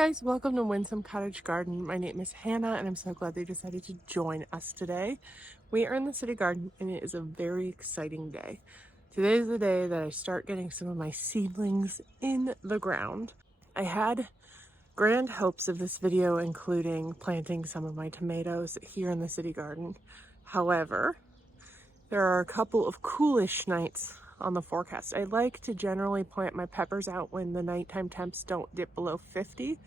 Guys, welcome to Windsome Cottage Garden. My name is Hannah and I'm so glad they decided to join us today. We are in the city garden and it is a very exciting day. Today is the day that I start getting some of my seedlings in the ground. I had grand hopes of this video including planting some of my tomatoes here in the city garden. However, there are a couple of coolish nights on the forecast. I like to generally plant my peppers out when the nighttime temps don't dip below 50.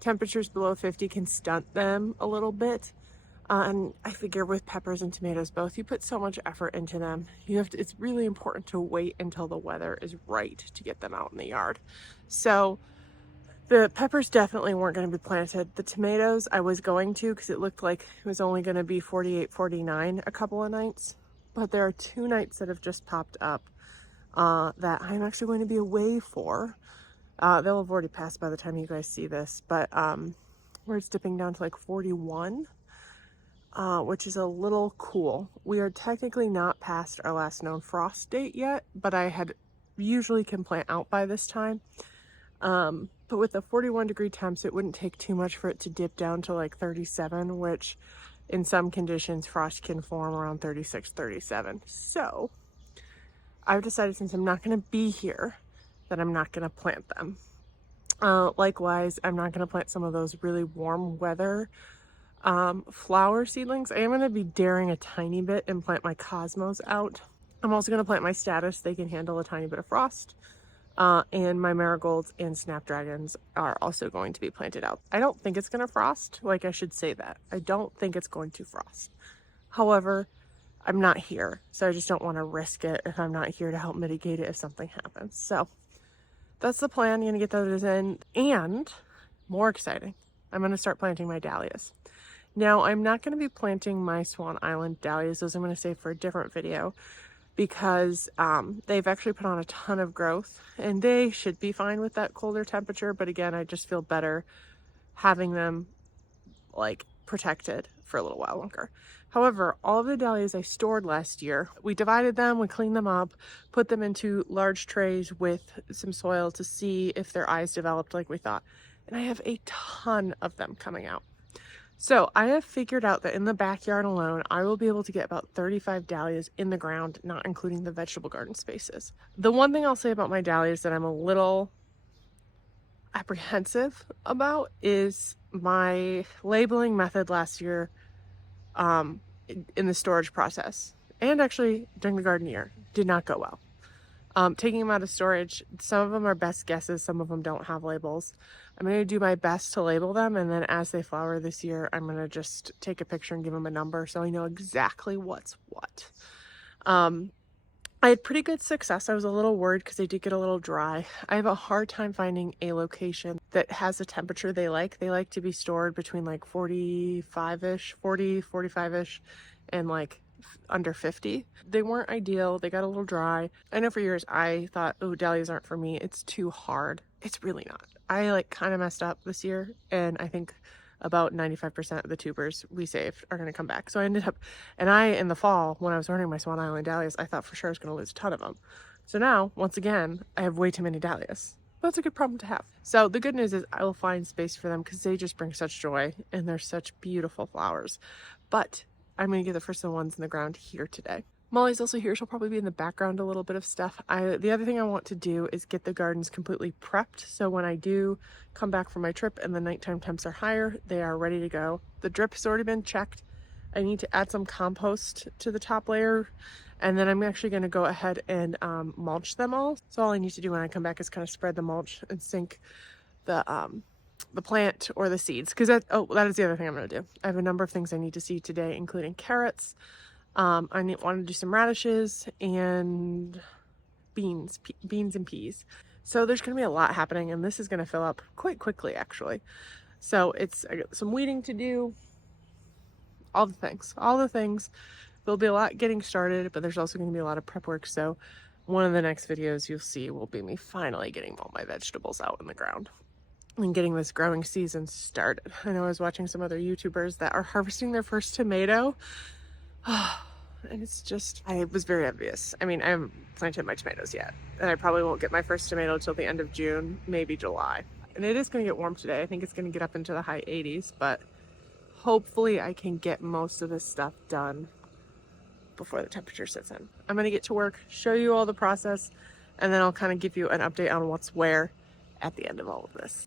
Temperatures below 50 can stunt them a little bit. And I figure with peppers and tomatoes both, you put so much effort into them. It's really important to wait until the weather is right to get them out in the yard. So the peppers definitely weren't going to be planted. The tomatoes I was going to because it looked like it was only going to be 48, 49 a couple of nights. But there are 2 nights that have just popped up that I'm actually going to be away for. They'll have already passed by the time you guys see this, but where it's dipping down to like 41, which is a little cool. We are technically not past our last known frost date yet, but I had usually can plant out by this time. But with the 41-degree temps, it wouldn't take too much for it to dip down to like 37, which in some conditions frost can form around 36, 37. So I've decided since I'm not going to be here that I'm not going to plant them. Likewise, I'm not going to plant some of those really warm weather flower seedlings. I am going to be daring a tiny bit and plant my cosmos out. I'm also going to plant my status. They can handle a tiny bit of frost. And my marigolds and snapdragons are also going to be planted out. I don't think it's going to frost. Like, I should say that. I don't think it's going to frost. However, I'm not here, so I just don't want to risk it if I'm not here to help mitigate it if something happens. So that's the plan. I'm going to get those in. And more exciting, I'm going to start planting my dahlias. Now, I'm not going to be planting my Swan Island dahlias. Those I'm going to save for a different video because they've actually put on a ton of growth and they should be fine with that colder temperature. But again, I just feel better having them like protected for a little while longer. However, all of the dahlias I stored last year, we divided them, we cleaned them up, put them into large trays with some soil to see if their eyes developed like we thought. And I have a ton of them coming out. So I have figured out that in the backyard alone, I will be able to get about 35 dahlias in the ground, not including the vegetable garden spaces. The one thing I'll say about my dahlias that I'm a little apprehensive about is my labeling method last year in the storage process, and actually during the garden year, did not go well. Taking them out of storage, some of them are best guesses, some of them don't have labels. I'm going to do my best to label them, and then as they flower this year, I'm going to just take a picture and give them a number so I know exactly what's what. I had pretty good success. I was a little worried because they did get a little dry. I have a hard time finding a location that has a temperature they like. They like to be stored between like 45-ish, 40, 45-ish, and like under 50. They weren't ideal. They got a little dry. I know for years I thought, oh, dahlias aren't for me. It's too hard. It's really not. I like kind of messed up this year, and I think about 95% of the tubers we saved are going to come back. So I ended up, and in the fall, when I was ordering my Swan Island dahlias, I thought for sure I was going to lose a ton of them. So now, once again, I have way too many dahlias. But it's a good problem to have. So the good news is I will find space for them because they just bring such joy and they're such beautiful flowers. But I'm going to get the first ones in the ground here today. Molly's also here. She'll probably be in the background a little bit of stuff. The other thing I want to do is get the gardens completely prepped. So when I do come back from my trip and the nighttime temps are higher, they are ready to go. The drip has already been checked. I need to add some compost to the top layer. And then I'm actually going to go ahead and mulch them all. So all I need to do when I come back is kind of spread the mulch and sink the plant or the seeds. Because that is the other thing I'm going to do. I have a number of things I need to seed today, including carrots. I want to do some radishes and beans and peas. So there's going to be a lot happening, and this is going to fill up quite quickly, actually. So I got some weeding to do, all the things. There'll be a lot getting started, but there's also going to be a lot of prep work. So one of the next videos you'll see will be me finally getting all my vegetables out in the ground and getting this growing season started. I know I was watching some other YouTubers that are harvesting their first tomato. And it's just, I was very envious. I mean, I haven't planted my tomatoes yet, and I probably won't get my first tomato until the end of June, maybe July. And it is going to get warm today. I think it's going to get up into the high 80s, but hopefully I can get most of this stuff done before the temperature sets in. I'm going to get to work, show you all the process, and then I'll kind of give you an update on what's where at the end of all of this.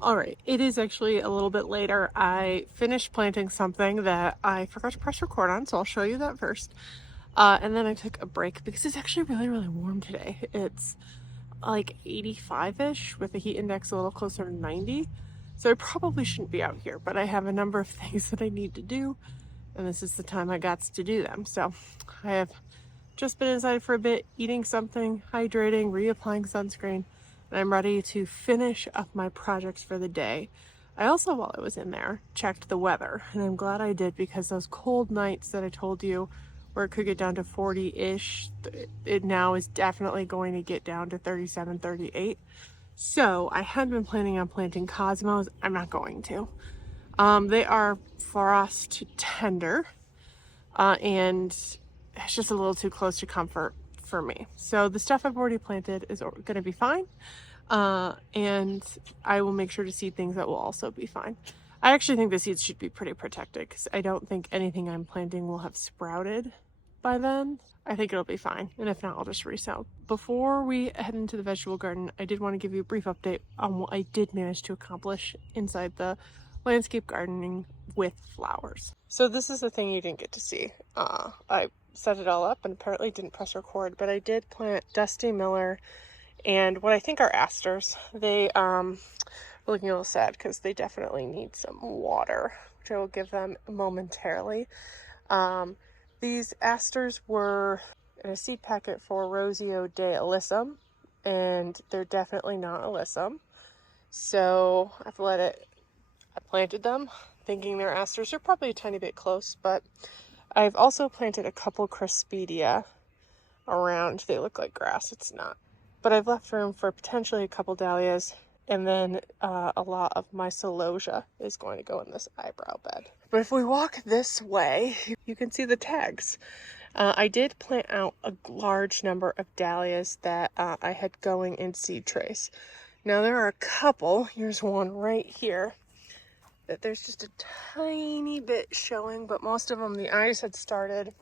Alright, it is actually a little bit later. I finished planting something that I forgot to press record on, so I'll show you that first. And then I took a break because it's actually really, really warm today. It's like 85-ish with the heat index a little closer to 90. So I probably shouldn't be out here, but I have a number of things that I need to do, and this is the time I got to do them. So I have just been inside for a bit, eating something, hydrating, reapplying sunscreen, and I'm ready to finish up my projects for the day. I also, while I was in there, checked the weather, and I'm glad I did because those cold nights that I told you where it could get down to 40-ish, it now is definitely going to get down to 37, 38. So I had been planning on planting cosmos. I'm not going to. They are frost tender, and it's just a little too close to comfort for me. So the stuff I've already planted is going to be fine, and I will make sure to seed things that will also be fine. I actually think the seeds should be pretty protected because I don't think anything I'm planting will have sprouted by then. I think it'll be fine, and if not, I'll just resow. Before we head into the vegetable garden, I did want to give you a brief update on what I did manage to accomplish inside the landscape gardening with flowers. So this is the thing you didn't get to see. I set it all up and apparently didn't press record, but I did plant Dusty Miller and what I think are asters. They are looking a little sad because they definitely need some water, which I will give them momentarily. These asters were in a seed packet for Rosio de Alyssum, and they're definitely not Alyssum. So I planted them thinking they're asters. They're probably a tiny bit close, but I've also planted a couple Craspedia around. They look like grass. It's not. But I've left room for potentially a couple Dahlias, and then a lot of my celosia is going to go in this eyebrow bed. But if we walk this way, you can see the tags. I did plant out a large number of Dahlias that I had going in seed trays. Now there are a couple. Here's one right here that there's just a tiny bit showing, but most of them the eyes had started,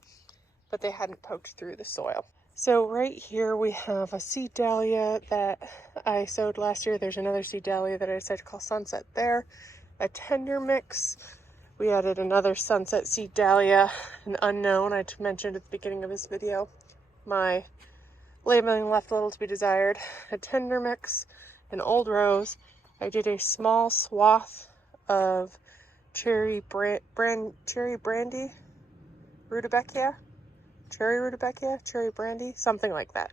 but they hadn't poked through the soil. So right here we have a seed dahlia that I sowed last year. There's another seed dahlia that I decided to call Sunset there. A tender mix. We added another Sunset seed dahlia, an unknown I mentioned at the beginning of this video. My labeling left a little to be desired. A tender mix, an old rose. I did a small swath of cherry brandy, rudbeckia. Cherry rudbeckia, cherry brandy, something like that.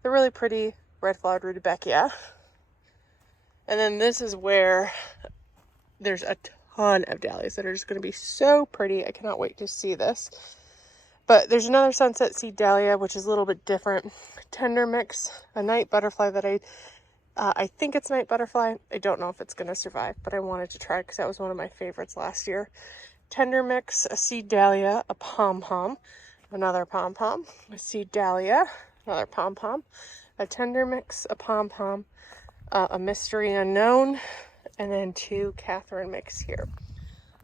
They're really pretty red flowered rudbeckia. And then this is where there's a ton of dahlias that are just going to be so pretty. I cannot wait to see this. But there's another Sunset seed dahlia, which is a little bit different. Tender mix, a night butterfly that I think it's night butterfly. I don't know if it's going to survive, but I wanted to try because that was one of my favorites last year. Tender mix, a seed dahlia, a pom-pom. Another pom-pom, a seed dahlia, another pom-pom, a tender mix, a pom-pom, a mystery unknown, and then 2 Catherine mix here.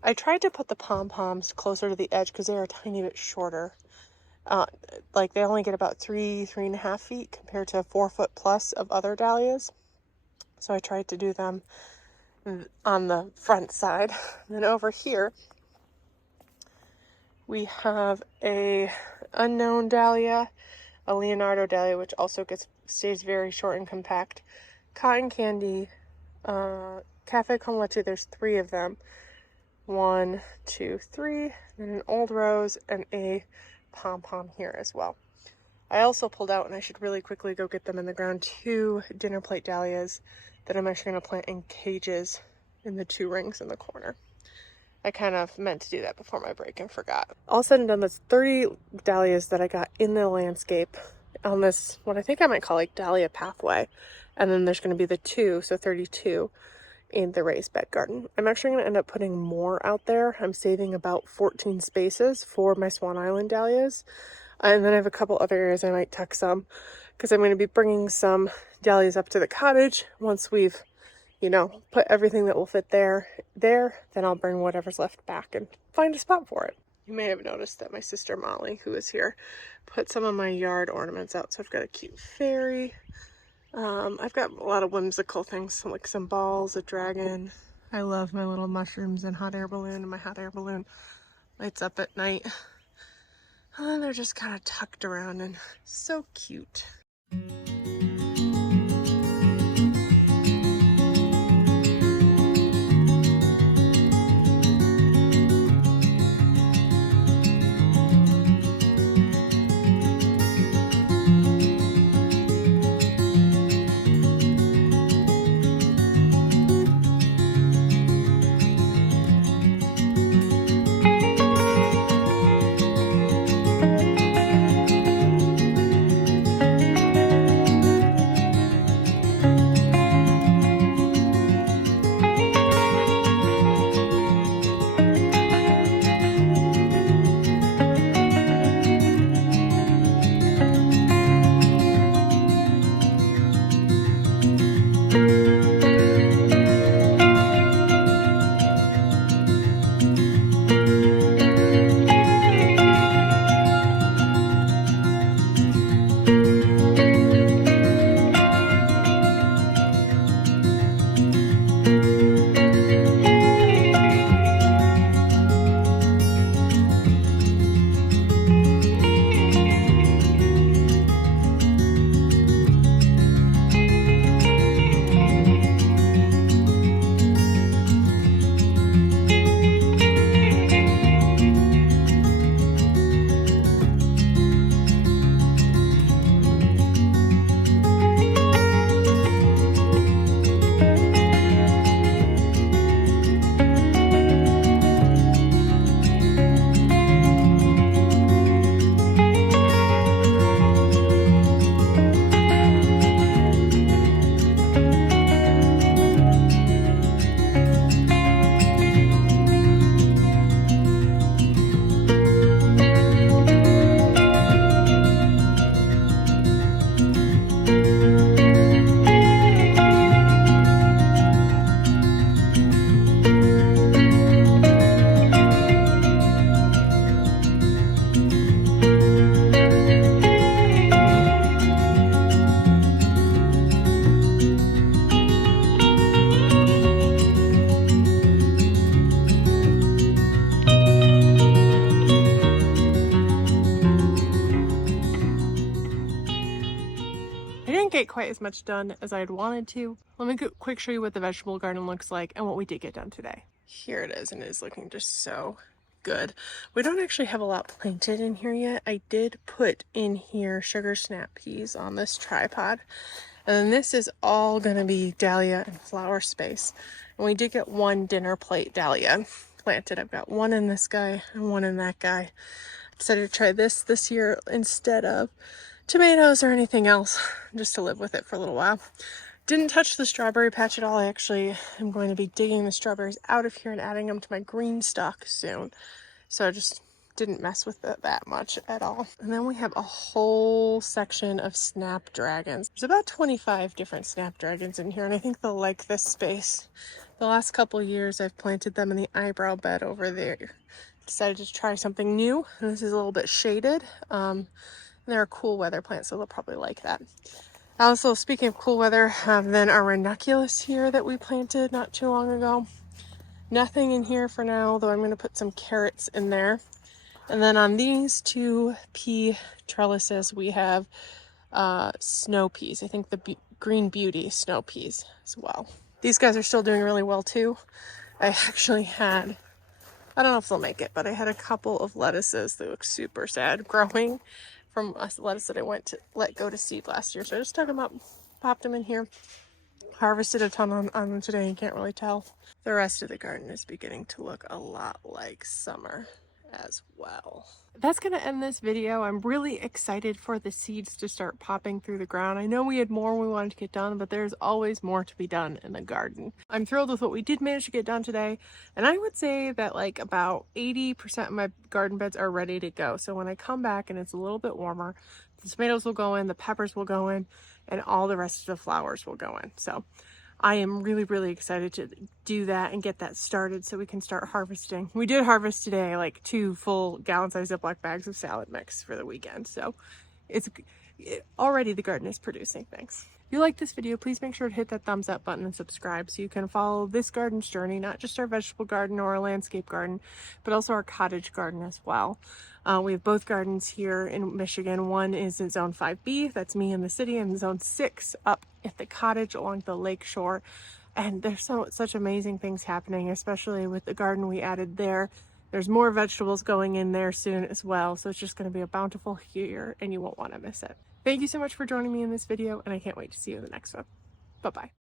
I tried to put the pom-poms closer to the edge because they're a tiny bit shorter. Like they only get about 3.5 feet compared to 4 foot plus of other dahlias. So I tried to do them on the front side. And then over here, we have a unknown dahlia, a Leonardo dahlia, which also stays very short and compact. Cotton candy, cafe con leche, there's 3 of them. 1, 2, 3, and an old rose and a pom-pom here as well. I also pulled out, and I should really quickly go get them in the ground, 2 dinner plate dahlias that I'm actually going to plant in cages in the 2 rings in the corner. I kind of meant to do that before my break and forgot. All said and done, that's 30 dahlias that I got in the landscape on this, what I think I might call like dahlia pathway. And then there's going to be the 2, so 32 in the raised bed garden. I'm actually going to end up putting more out there. I'm saving about 14 spaces for my Swan Island dahlias. And then I have a couple other areas I might tuck some because I'm going to be bringing some dahlias up to the cottage once we've put everything that will fit there, then I'll bring whatever's left back and find a spot for it. You may have noticed that my sister Molly, who is here, put some of my yard ornaments out. So I've got a cute fairy. I've got a lot of whimsical things, like some balls, a dragon. I love my little mushrooms and hot air balloon, and my hot air balloon lights up at night. And they're just kind of tucked around and so cute. get quite as much done as I had wanted to. Let me quick show you what the vegetable garden looks like and what we did get done today. Here it is, and it is looking just so good. We don't actually have a lot planted in here yet. I did put in here sugar snap peas on this tripod. And then this is all going to be dahlia and flower space. And we did get one dinner plate dahlia planted. I've got one in this guy and one in that guy. I decided to try this year instead of tomatoes or anything else, just to live with it for a little while. Didn't touch the strawberry patch at all. I actually am going to be digging the strawberries out of here and adding them to my green stock soon. So I just didn't mess with it that much at all. And then we have a whole section of snapdragons. There's about 25 different snapdragons in here, and I think they'll like this space. The last couple years I've planted them in the eyebrow bed over there. Decided to try something new, and this is a little bit shaded. They're a cool weather plant, so they'll probably like that. Also, speaking of cool weather, then our ranunculus here that we planted not too long ago. Nothing in here for now, though I'm going to put some carrots in there. And then on these two pea trellises, we have snow peas. I think the Green Beauty snow peas as well. These guys are still doing really well too. I actually had, I don't know if they'll make it, but I had a couple of lettuces that look super sad growing from a lettuce that I went to let go to seed last year. So I just dug them up, popped them in here. Harvested a ton on them today, you can't really tell. The rest of the garden is beginning to look a lot like summer as well. That's going to end this video. I'm really excited for the seeds to start popping through the ground. I know we had more we wanted to get done, but there's always more to be done in the garden. I'm thrilled with what we did manage to get done today, and I would say that like about 80% of my garden beds are ready to go. So when I come back and it's a little bit warmer, the tomatoes will go in, the peppers will go in, and all the rest of the flowers will go in. So I am really, really excited to do that and get that started so we can start harvesting. We did harvest today like 2 full gallon-sized Ziploc bags of salad mix for the weekend. So already the garden is producing things. If you like this video, please make sure to hit that thumbs up button and subscribe so you can follow this garden's journey, not just our vegetable garden or our landscape garden, but also our cottage garden as well. We have both gardens here in Michigan. One is in Zone 5B, that's me in the city, and Zone 6 up at the cottage along the lake shore. And there's such amazing things happening, especially with the garden we added there. There's more vegetables going in there soon as well, so it's just going to be a bountiful year and you won't want to miss it. Thank you so much for joining me in this video, and I can't wait to see you in the next one. Bye-bye.